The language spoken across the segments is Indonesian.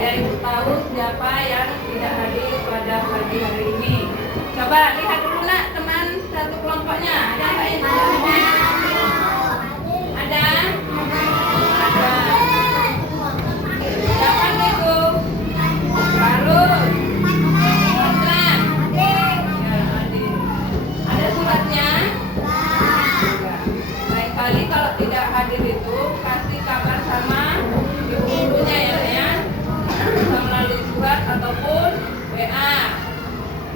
supaya ibu tahu siapa yang tidak hadir pada pagi hari ini. Coba lihat dulu nak teman satu kelompoknya. Ada nggak yang tidak hadir? Ada? Ada. Siapa itu? Harus. Adnan. Ya, hadir. Ada suratnya? Lain kali kalau tidak hadir itu kasih kabar sama ibu gurunya ya. Bisa melalui surat ataupun WA.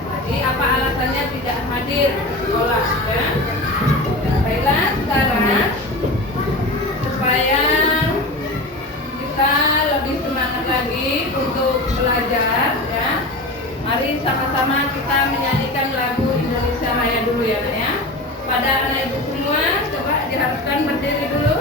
Jadi apa alasannya tidak hadir ke sekolah ya? Dan baiklah sekarang supaya kita lebih semangat lagi untuk belajar ya. Mari sama-sama kita menyanyikan lagu Indonesia Raya dulu ya nak ya. Pada anak ibu semua coba diharuskan berdiri dulu.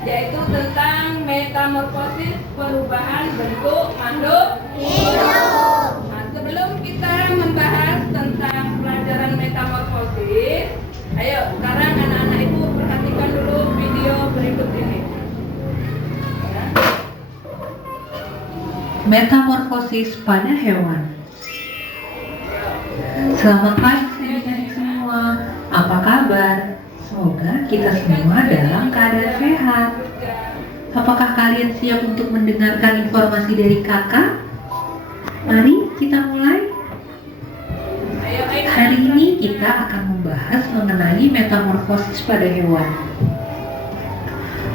Yaitu tentang metamorfosis perubahan bentuk makhluk hidup. Nah, sebelum kita membahas tentang pelajaran metamorfosis, ayo sekarang anak-anak ibu perhatikan dulu video berikut ini. Ya. Metamorfosis pada hewan. Selamat pagi adik-adik semua. Apa kabar? Semoga kita semua dalam keadaan sehat. Apakah kalian siap untuk mendengarkan informasi dari kakak? Mari kita mulai. Hari ini kita akan membahas mengenai metamorfosis pada hewan.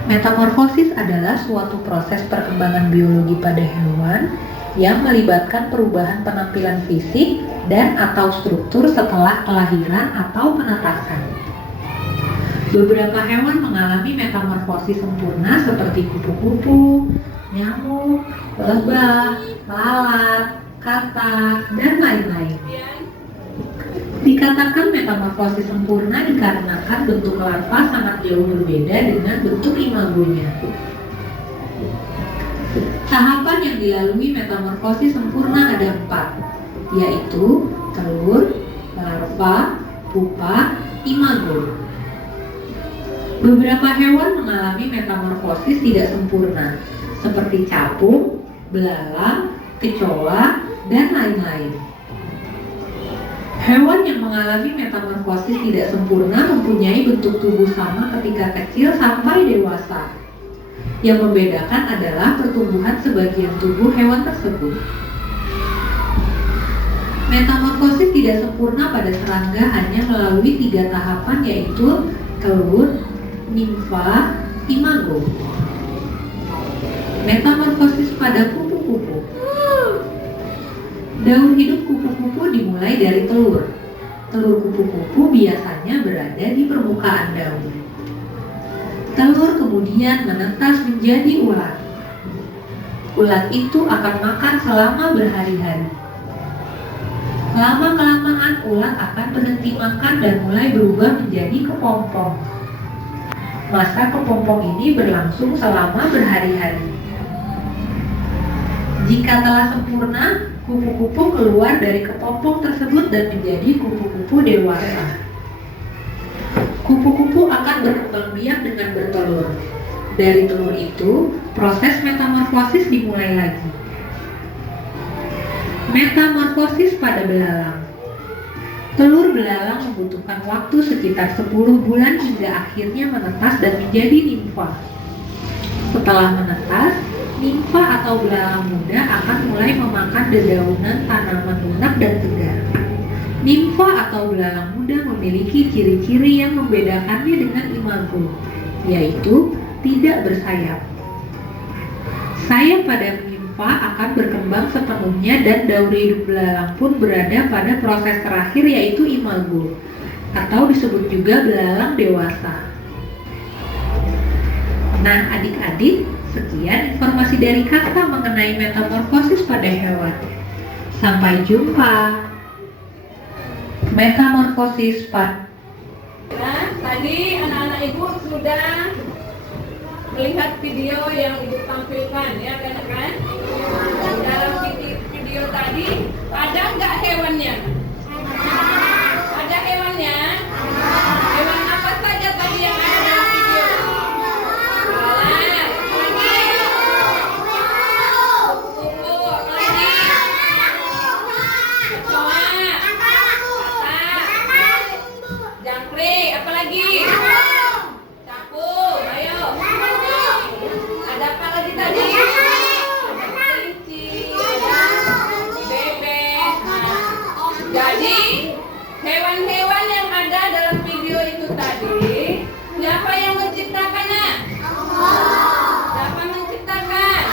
Metamorfosis adalah suatu proses perkembangan biologi pada hewan yang melibatkan perubahan penampilan fisik dan atau struktur setelah kelahiran atau penetasan. Beberapa hewan mengalami metamorfosis sempurna seperti kupu-kupu, nyamuk, lebah, lalat, katak, dan lain-lain. Dikatakan metamorfosis sempurna dikarenakan bentuk larva sangat jauh berbeda dengan bentuk imagonya. Tahapan yang dilalui metamorfosis sempurna ada 4, yaitu telur, larva, pupa, imago. Beberapa hewan mengalami metamorfosis tidak sempurna, seperti capung, belalang, kecoa, dan lain-lain. Hewan yang mengalami metamorfosis tidak sempurna mempunyai bentuk tubuh sama ketika kecil sampai dewasa. Yang membedakan adalah pertumbuhan sebagian tubuh hewan tersebut. Metamorfosis tidak sempurna pada serangga hanya melalui 3 tahapan, yaitu telur, nimfa, imago. Metamorfosis pada kupu-kupu. Daur hidup kupu-kupu dimulai dari telur. Telur kupu-kupu biasanya berada di permukaan daun. Telur kemudian menetas menjadi ulat. Ulat itu akan makan selama berhari-hari. Lama-kelamaan ulat akan berhenti makan dan mulai berubah menjadi kepompong. Masa kepompong ini berlangsung selama berhari-hari. Jika telah sempurna, kupu-kupu keluar dari kepompong tersebut dan menjadi kupu-kupu dewasa. Kupu-kupu akan berkembang biak dengan bertelur. Dari telur itu, proses metamorfosis dimulai lagi. Metamorfosis pada belalang. Telur belalang membutuhkan waktu sekitar 10 bulan hingga akhirnya menetas dan menjadi nimfa. Setelah menetas, nimfa atau belalang muda akan mulai memakan dedaunan tanaman lunak dan tegar. Nimfa atau belalang muda memiliki ciri-ciri yang membedakannya dengan imago, yaitu tidak bersayap. Sayap pada nimfa akan berkembang sepenuhnya dan daur hidup belalang pun berada pada proses terakhir, yaitu imago, atau disebut juga belalang dewasa. Nah adik-adik, sekian informasi dari Kakak mengenai metamorfosis pada hewan. Sampai jumpa. Metamorfosis part. Nah, tadi anak-anak ibu sudah melihat video yang ibu tampilkan, ya kan? Dalam video tadi ada nggak hewannya? Ada hewannya? Hewan apa saja tadi yang ada dalam video? Belalang, kupu-kupu, apalagi? Kecoa, jangkrik, apalagi? Capung, ayo. Ada apa lagi tadi? Ada kelinci, bebek. Jadi hewan-hewan yang ada dalam video itu tadi, siapa yang menciptakannya? Siapa menciptakan?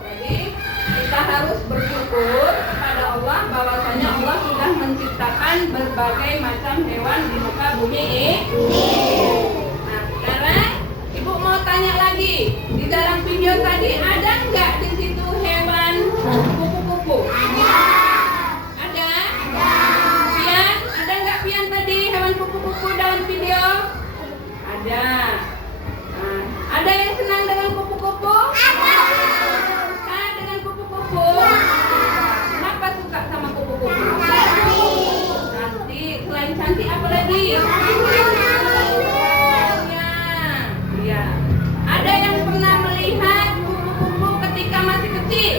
Jadi kita harus bersyukur kepada Allah bahwasanya Allah sudah menciptakan berbagai macam hewan di muka bumi ini. Nah, sekarang ibu mau tanya lagi, di dalam video tadi ada nggak di situ hewan kupu-kupu? Ada? Pian? Ada nggak pian tadi hewan kupu-kupu dalam video? Ada. Nah, ada yang senang dengan kupu-kupu? Suka dengan kupu-kupu? Kenapa suka sama kupu-kupu? Cantik. Selain cantik apa lagi? Iya. Ada yang pernah melihat kupu-kupu ketika masih kecil?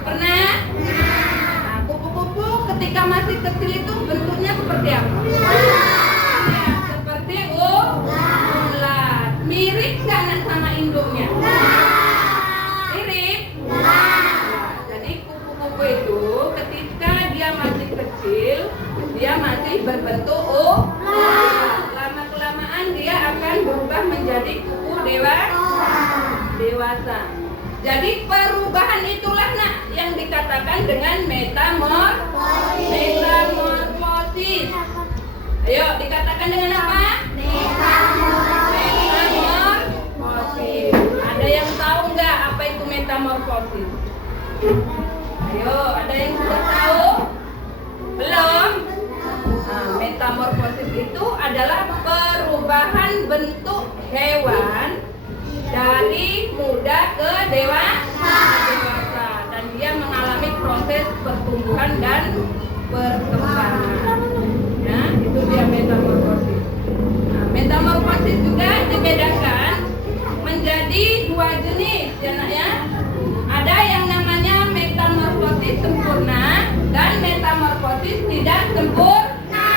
Pernah? Nah, kupu-kupu ketika masih kecil itu bentuknya seperti apa? Ya, seperti ulat. Mirip nggak anak sama induknya? Mirip? Jadi kupu-kupu itu ketika dia masih kecil, dia masih berbentuk ulat. Lama-kelamaan dia akan berubah menjadi kupu dewasa. Jadi perubahan itulah nak yang dikatakan dengan metamorfosis. Ayo dikatakan dengan apa? Metamorfosis. Ada yang tahu nggak apa itu metamorfosis? Ayo, ada yang sudah tahu? Belum? Nah, metamorfosis itu adalah perubahan bentuk hewan dari muda ke dewasa, dan dia mengalami proses pertumbuhan dan perkembangan. Ya, itu dia metamorfosis. Nah, metamorfosis juga dibedakan menjadi dua jenis, ya nak ya. Ada yang namanya metamorfosis sempurna dan metamorfosis tidak sempurna.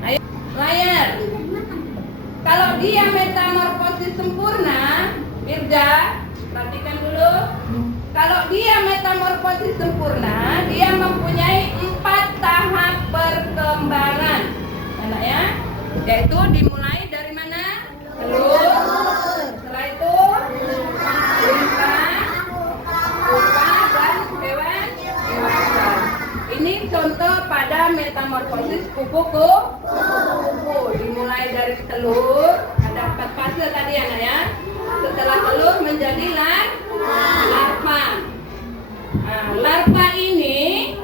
Ayo, layar. Kalau dia metamorfosis sempurna, Mirza, perhatikan dulu. Kalau dia metamorfosis sempurna, dia mempunyai 4 tahap perkembangan, anak ya. Yaitu dimulai dari mana? Telur. Setelah itu limpa, metamorfosis kupu ke kupu. Dimulai dari telur, ada 4 fase tadi anak ya. Setelah telur menjadi larva. Nah, larva ini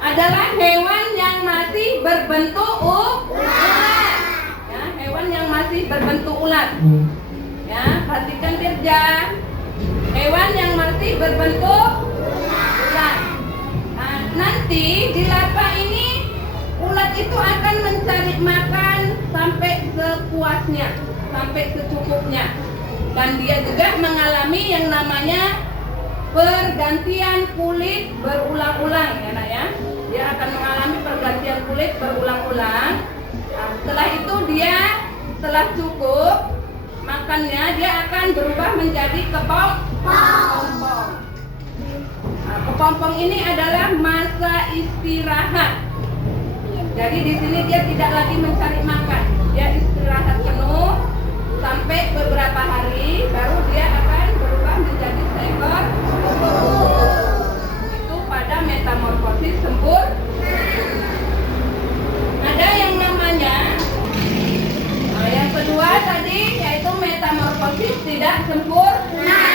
adalah hewan yang masih berbentuk ulat. Ya, hewan yang masih berbentuk ulat. Ya, perhatikan Dirja. Hewan yang masih berbentuk ulat. Nah, nanti di larva ini ulat itu akan mencari makan sampai sepuasnya, sampai secukupnya. Dan dia juga mengalami yang namanya pergantian kulit berulang-ulang ya nak ya. Dia akan mengalami pergantian kulit berulang-ulang. Nah, setelah itu dia setelah cukup makannya, dia akan berubah menjadi kepompong. Nah, kepompong ini adalah masa istirahat. Jadi di sini dia tidak lagi mencari makan, dia istirahat penuh sampai beberapa hari, baru dia akan berubah menjadi seekor kupu. Itu pada metamorfosis sempurna. Ada yang namanya yang kedua tadi yaitu metamorfosis tidak sempurna.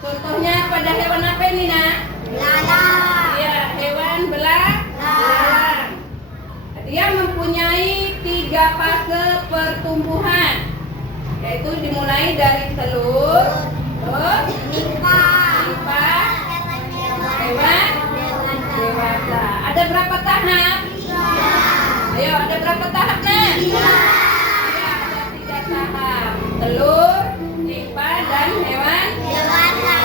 Contohnya pada hewan apa ini nak? Belalang. Ya, hewan belalang. Dia mempunyai 3 fase pertumbuhan, yaitu dimulai dari telur, terus nimpa, hewan dewasa. Ada berapa tahap? Ayo, ada berapa tahap nak? Ya, ada 3 tahap. Telur, nimpa, dan hewan dewasa.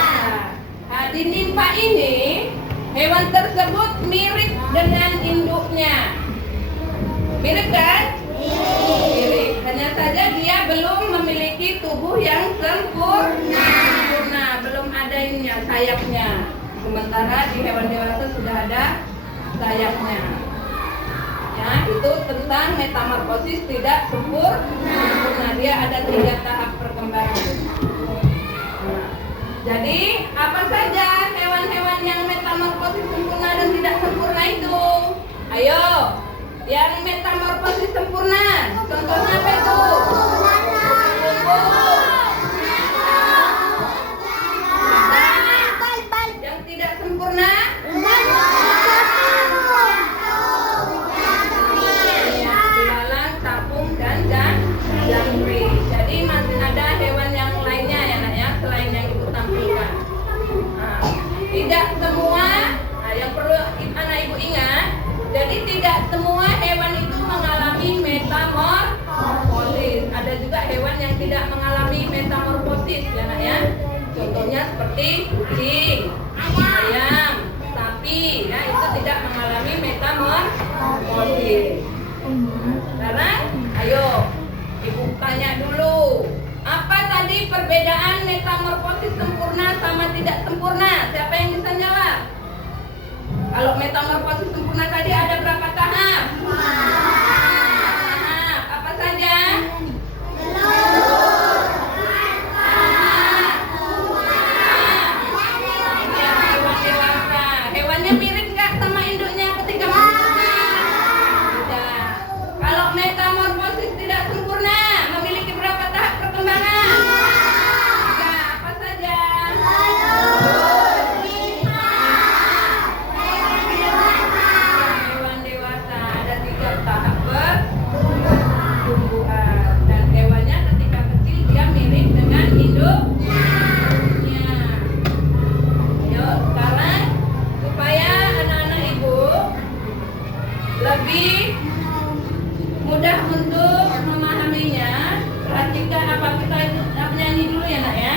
Nah, di nimpa ini hewan tersebut mirip dengan induknya. Mirip kan? Mirip. Hanya saja dia belum memiliki tubuh yang sempurna. Belum ada ininya, sayapnya. Sementara di hewan dewasa sudah ada sayapnya. Ya, itu tentang metamorfosis tidak sempurna. Dia ada 3 tahap perkembangan. Nah, jadi apa saja hewan-hewan yang metamorfosis sempurna dan tidak sempurna itu? Ayo. Yang metamorfosis sempurna, contohnya apa itu? Yang tidak sempurna? Belalang, capung, dan jangkrik. Jadi masih ada hewan yang lainnya ya nak ya, selain yang ibu tampilkan. Nah, tidak semua, yang perlu anak ibu ingat. Jadi tidak semua hewan itu mengalami metamorfosis. Ada juga hewan yang tidak mengalami metamorfosis ya nak ya. Contohnya seperti kucing, ayam, sapi, ya itu tidak mengalami metamorfosis. Sekarang, ayo ibu tanya dulu. Apa tadi perbedaan metamorfosis sempurna sama tidak sempurna? Siapa yang bisa jawab? Kalau metamorfosis sempurna tadi ada berapa tahap? Tahap apa saja? Hewan dewasa. Hewannya mirip nggak sama induknya ketika menyusui? Tidak. Kalau metamorfosis tidak sempurna, memiliki berapa tahap perkembangan? 3. Apa saja? Lebih mudah untuk memahaminya, perhatikan apa kita itu nyanyi dulu ya nak ya.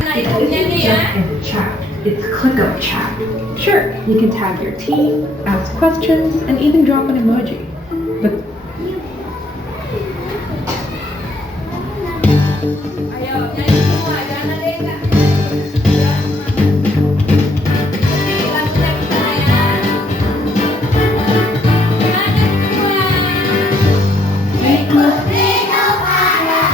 Nah itu nyanyi ya. Chat. It's ClickUp Chat. Sure, you can tag your team, ask questions, and even drop an emoji. But Ayo nyanyi semua, jangan ada yang nggak. Ikut hidup adalah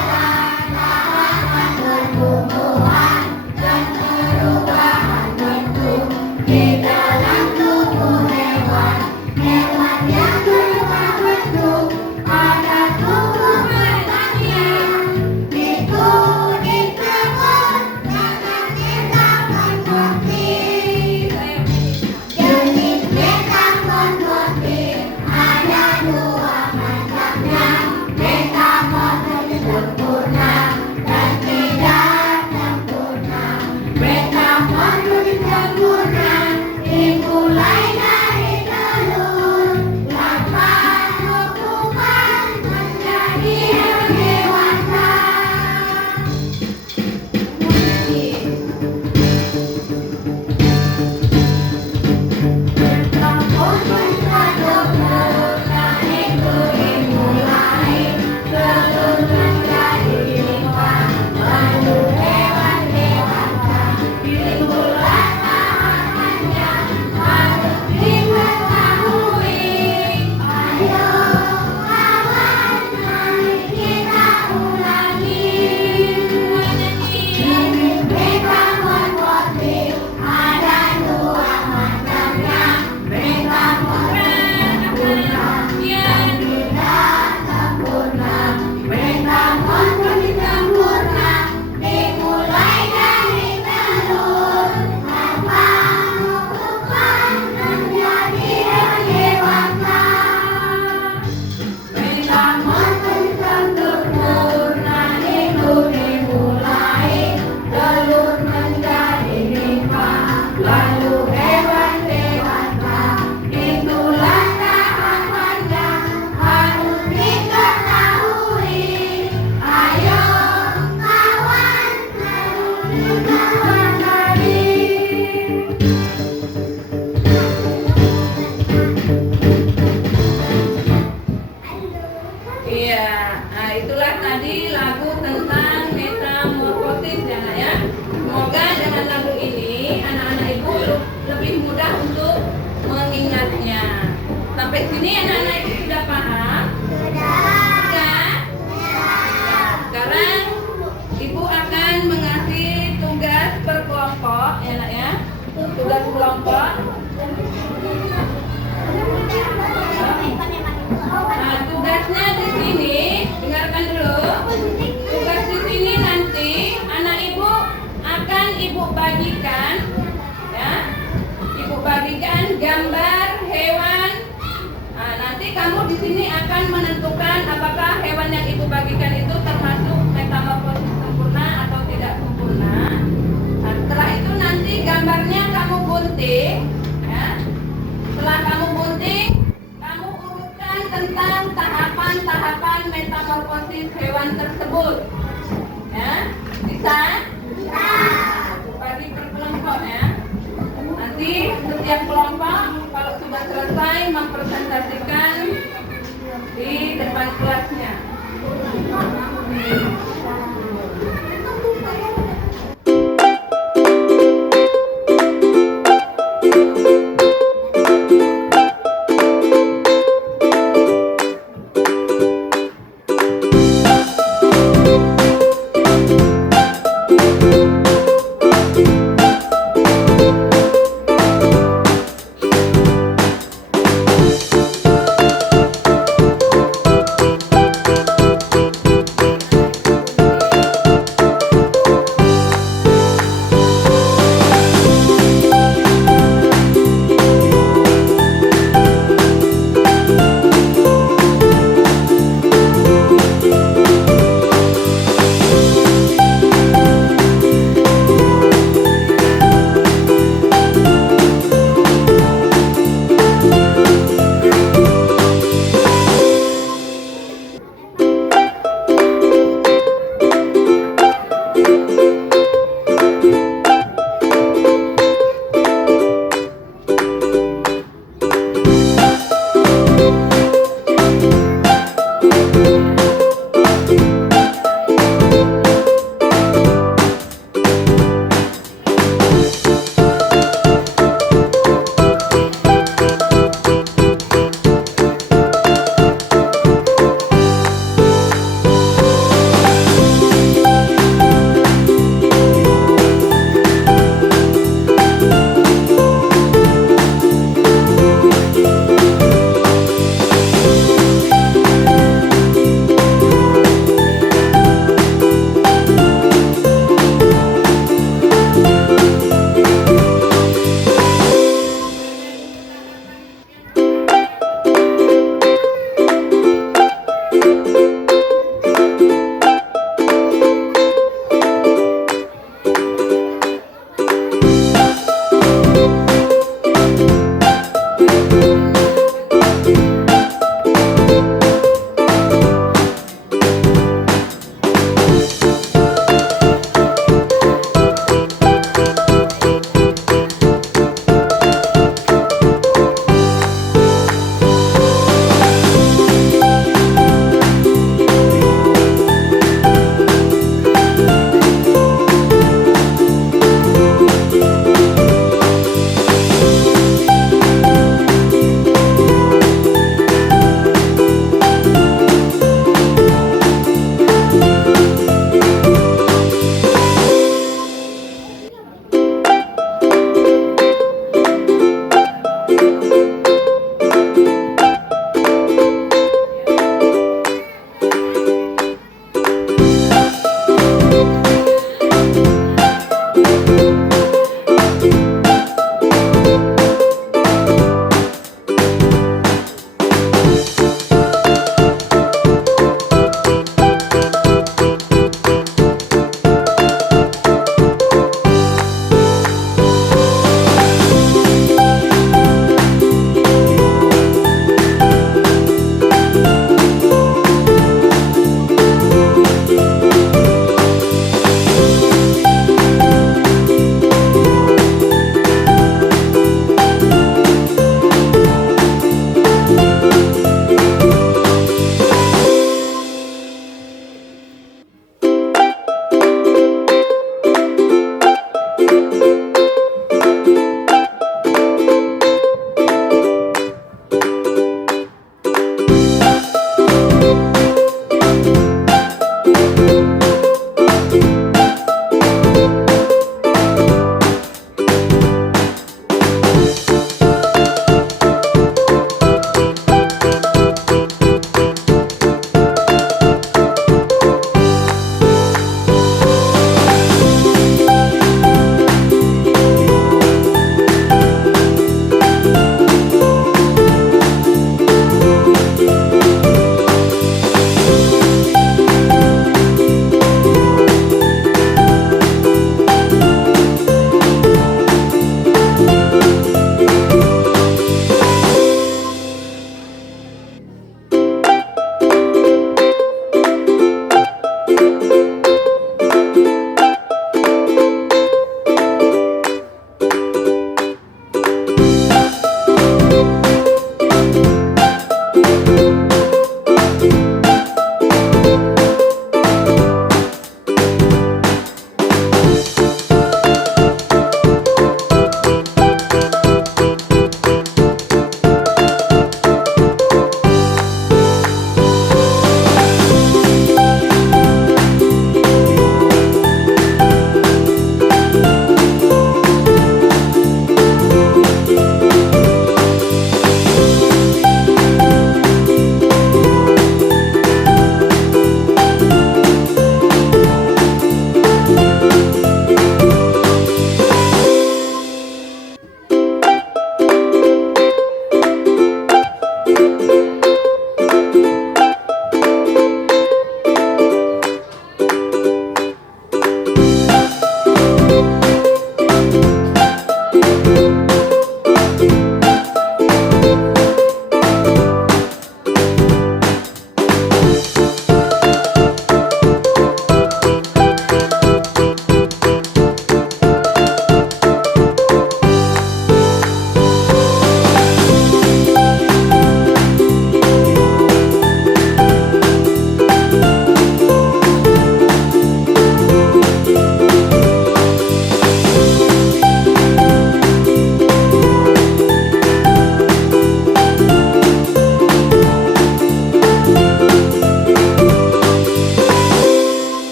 Iya, nah itulah tadi lagu tentang metamorfosis ya Nak ya. Semoga dengan lagu ini anak-anak ibu lebih mudah untuk mengingatnya. Sampai sini anak-anak ibu sudah paham? Sudah. Sekarang ibu akan mengasih tugas per kelompok ya Nak ya. Tugas kelompok. Nah, tugasnya di sini, dengarkan dulu. Tugas di sini nanti anak ibu akan ibu bagikan, ya. Ibu bagikan gambar hewan. Nah, nanti kamu di sini akan menentukan apakah hewan yang ibu bagikan itu termasuk metamorfosis sempurna atau tidak sempurna. Nah, setelah itu nanti gambarnya kamu gunting, ya. Setelah kamu gunting, kamu urutkan tentang tahapan-tahapan metamorfosis hewan tersebut. Ya, bisa? Bisa. Bagi per kelompok ya. Nanti setiap kelompok kalau sudah selesai mempresentasikan di depan kelasnya.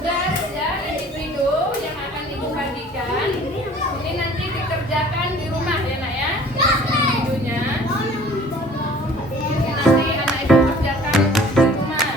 tugas ya individu yang akan ibu bagikan. Ini nanti dikerjakan di rumah ya nak ya. Individunya. Ini nanti anak ibu kerjakan di rumah.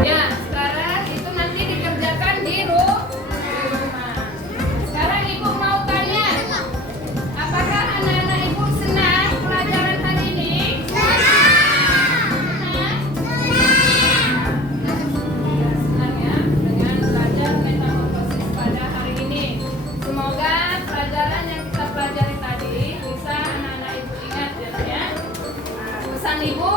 Ya, sekarang itu nanti dikerjakan di rumah. Sekarang ibu mau tanya, apakah anak-anak ibu senang pelajaran hari ini? Senang? Senang ya dengan belajar metamorfosis pada hari ini. Semoga pelajaran yang kita pelajari tadi bisa anak-anak ibu ingat ya. Pesan ibu